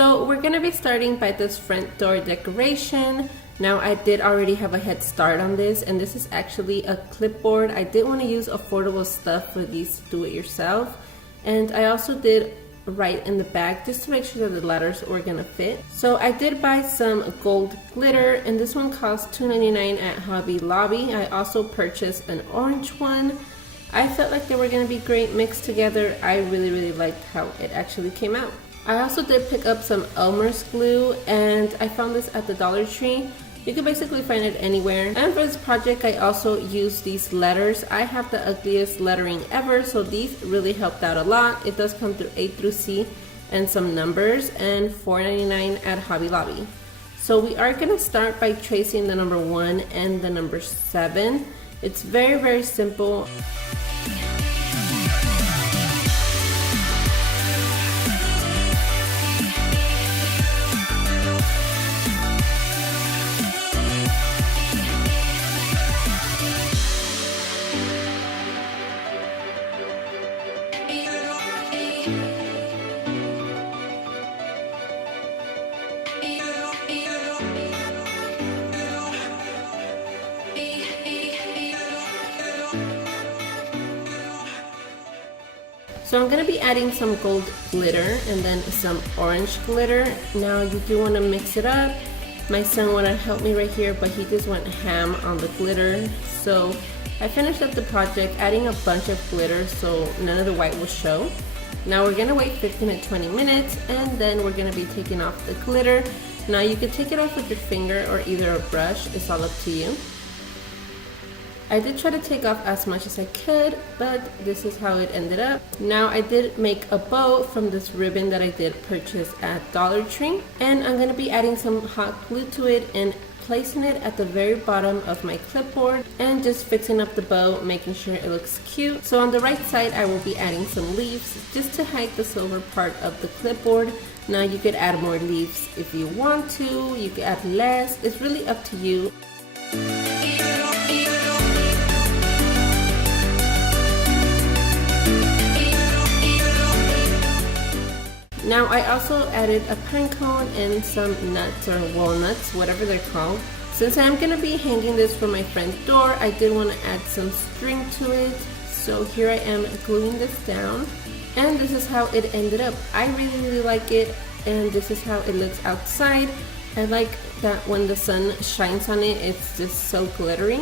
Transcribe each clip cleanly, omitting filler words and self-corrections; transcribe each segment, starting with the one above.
So we're gonna be starting by this front door decoration. Now I did already have a head start on this, and this is actually a clipboard. I did want to use affordable stuff for these do-it-yourself, and I also did write in the back just to make sure that the letters were gonna fit. So I did buy some gold glitter, and this one cost $2.99 at Hobby Lobby. I also purchased an orange one. I felt like they were gonna be great mixed together. I really liked how it actually came out. I also did pick up some Elmer's glue, and I found this at the Dollar Tree. You can basically find it anywhere. And for this project, I also used these letters. I have the ugliest lettering ever, so these really helped out a lot. It does come through A through C and some numbers, and $4.99 at Hobby Lobby. So we are gonna start by tracing the number 1 and the number 7. It's very simple. So I'm going to be adding some gold glitter and then some orange glitter. Now you do want to mix it up. My son wanted to help me right here, but he just went ham on the glitter. So I finished up the project adding a bunch of glitter so none of the white will show. Now we're going to wait 15 to 20 minutes, and then we're going to be taking off the glitter. Now you can take it off with your finger or either a brush, it's all up to you. I did try to take off as much as I could, but this is how it ended up. Now I did make a bow from this ribbon that I did purchase at Dollar Tree, and I'm going to be adding some hot glue to it and placing it at the very bottom of my clipboard and just fixing up the bow, making sure it looks cute. So on the right side I will be adding some leaves just to hide the silver part of the clipboard. Now you could add more leaves if you want to, you could add less, it's really up to you. Now I also added a pine cone and some nuts or walnuts, whatever they're called. Since I'm going to be hanging this from my front door, I did want to add some string to it. So here I am gluing this down, and this is how it ended up. I really like it, and this is how it looks outside. I like that when the sun shines on it, it's just so glittery.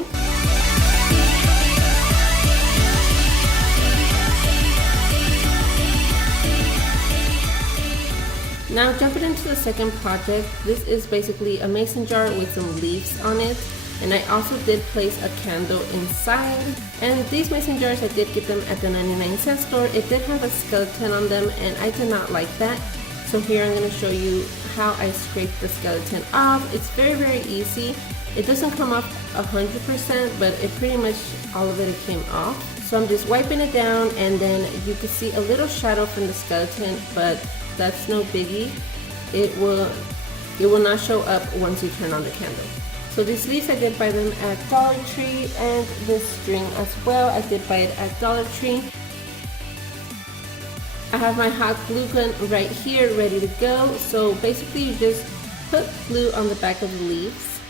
Now jumping into the second project, this is basically a mason jar with some leaves on it, and I also did place a candle inside. And these mason jars, I did get them at the 99-cent store. It did have a skeleton on them, and I did not like that. So here I'm going to show you how I scraped the skeleton off. It's very easy. It doesn't come off 100%, but it pretty much all of it came off. So I'm just wiping it down, and then you can see a little shadow from the skeleton, but that's no biggie. It will not show up once you turn on the candle. So these leaves, I did buy them at Dollar Tree, and this string as well, I did buy it at Dollar Tree. I have my hot glue gun right here ready to go. So basically you just put glue on the back of the leaves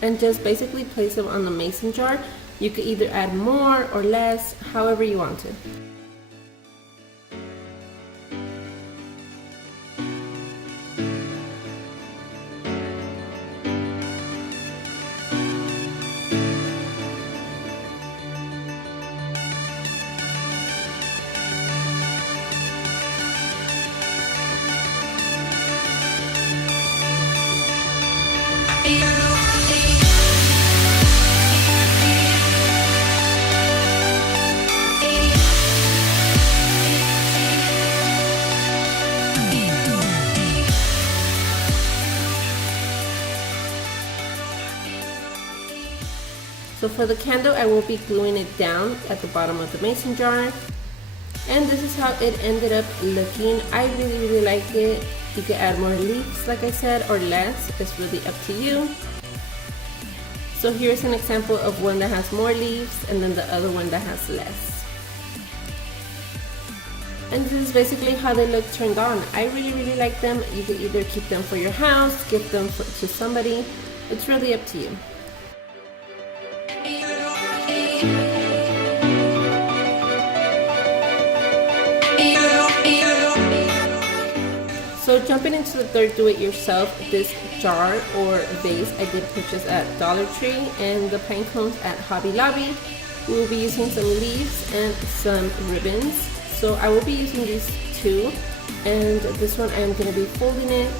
and just basically place them on the mason jar. You could either add more or less, however you want to. So for the candle, I will be gluing it down at the bottom of the mason jar. And this is how it ended up looking. I really like it. You can add more leaves, like I said, or less. It's really up to you. So here's an example of one that has more leaves and then the other one that has less. And this is basically how they look turned on. I really like them. You could either keep them for your house, give them to somebody. It's really up to you. So jumping into the third do-it-yourself, this jar or vase I did purchase at Dollar Tree, and the pine cones at Hobby Lobby. We will be using some leaves and some ribbons. So I will be using these two, and this one I'm going to be folding it.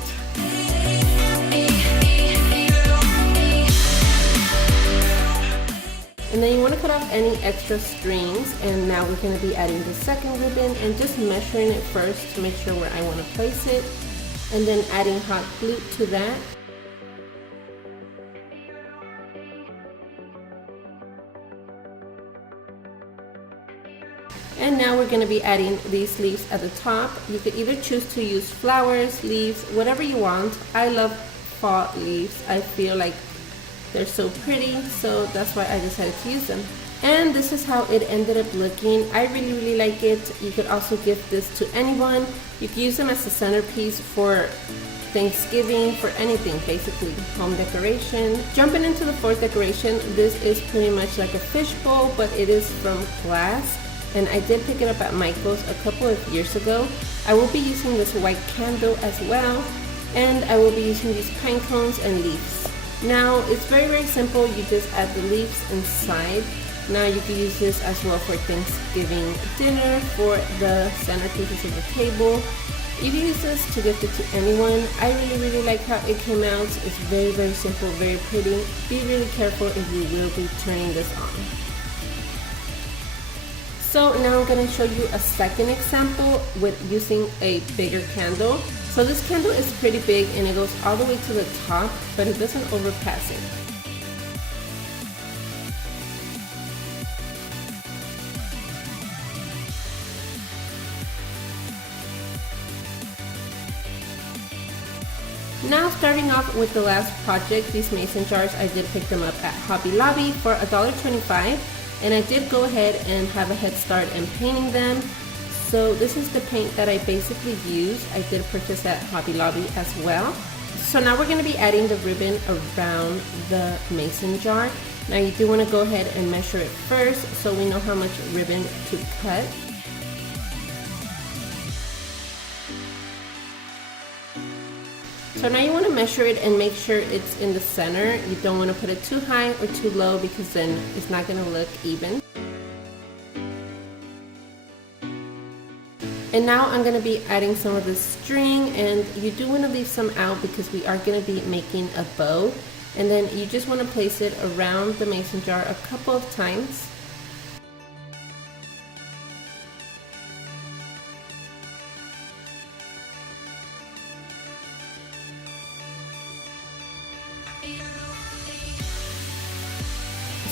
And then you want to cut off any extra strings, and now we're going to be adding the second ribbon and just measuring it first to make sure where I want to place it, and then adding hot glue to that. And now we're going to be adding these leaves at the top. You could either choose to use flowers, leaves, whatever you want. I love fall leaves. I feel like they're so pretty, so that's why I decided to use them. And this is how it ended up looking. I really like it. You could also give this to anyone. You could use them as a centerpiece for Thanksgiving, for anything basically, home decoration. Jumping into the fourth decoration, this is pretty much like a fishbowl, but it is from glass. And I did pick it up at Michael's a couple of years ago. I will be using this white candle as well, and I will be using these pine cones and leaves. Now it's very simple. You just add the leaves inside. Now you can use this as well for Thanksgiving dinner, for the centerpieces of the table. You can use this to gift it to anyone. I really like how it came out. It's very simple, very pretty. Be really careful if you will be turning this on. So now I'm going to show you a second example with using a bigger candle. So this candle is pretty big and it goes all the way to the top, but it doesn't overpass it. Now starting off with the last project, these mason jars, I did pick them up at Hobby Lobby for $1.25. And I did go ahead and have a head start in painting them. So this is the paint that I basically use. I did purchase at Hobby Lobby as well. So now we're going to be adding the ribbon around the mason jar. Now you do want to go ahead and measure it first so we know how much ribbon to cut. So now you want to measure it and make sure it's in the center. You don't want to put it too high or too low because then it's not going to look even. And now I'm going to be adding some of the string, and you do want to leave some out because we are going to be making a bow. And then you just want to place it around the mason jar a couple of times.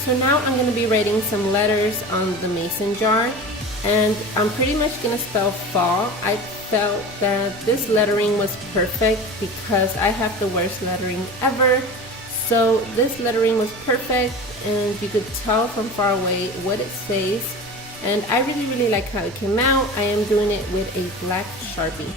So now I'm going to be writing some letters on the mason jar, and I'm pretty much going to spell fall. I felt that this lettering was perfect because I have the worst lettering ever. So this lettering was perfect, and you could tell from far away what it says. And I really like how it came out. I am doing it with a black Sharpie.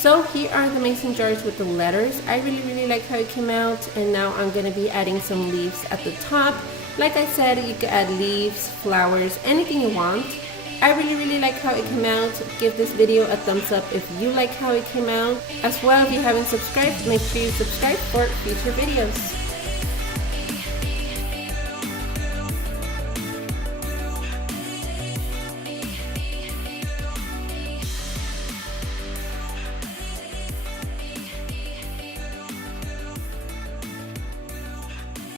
So here are the mason jars with the letters. I really like how it came out, and now I'm going to be adding some leaves at the top. Like I said, you can add leaves, flowers, anything you want. I really like how it came out. Give this video a thumbs up if you like how it came out. As well, if you haven't subscribed, make sure you subscribe for future videos.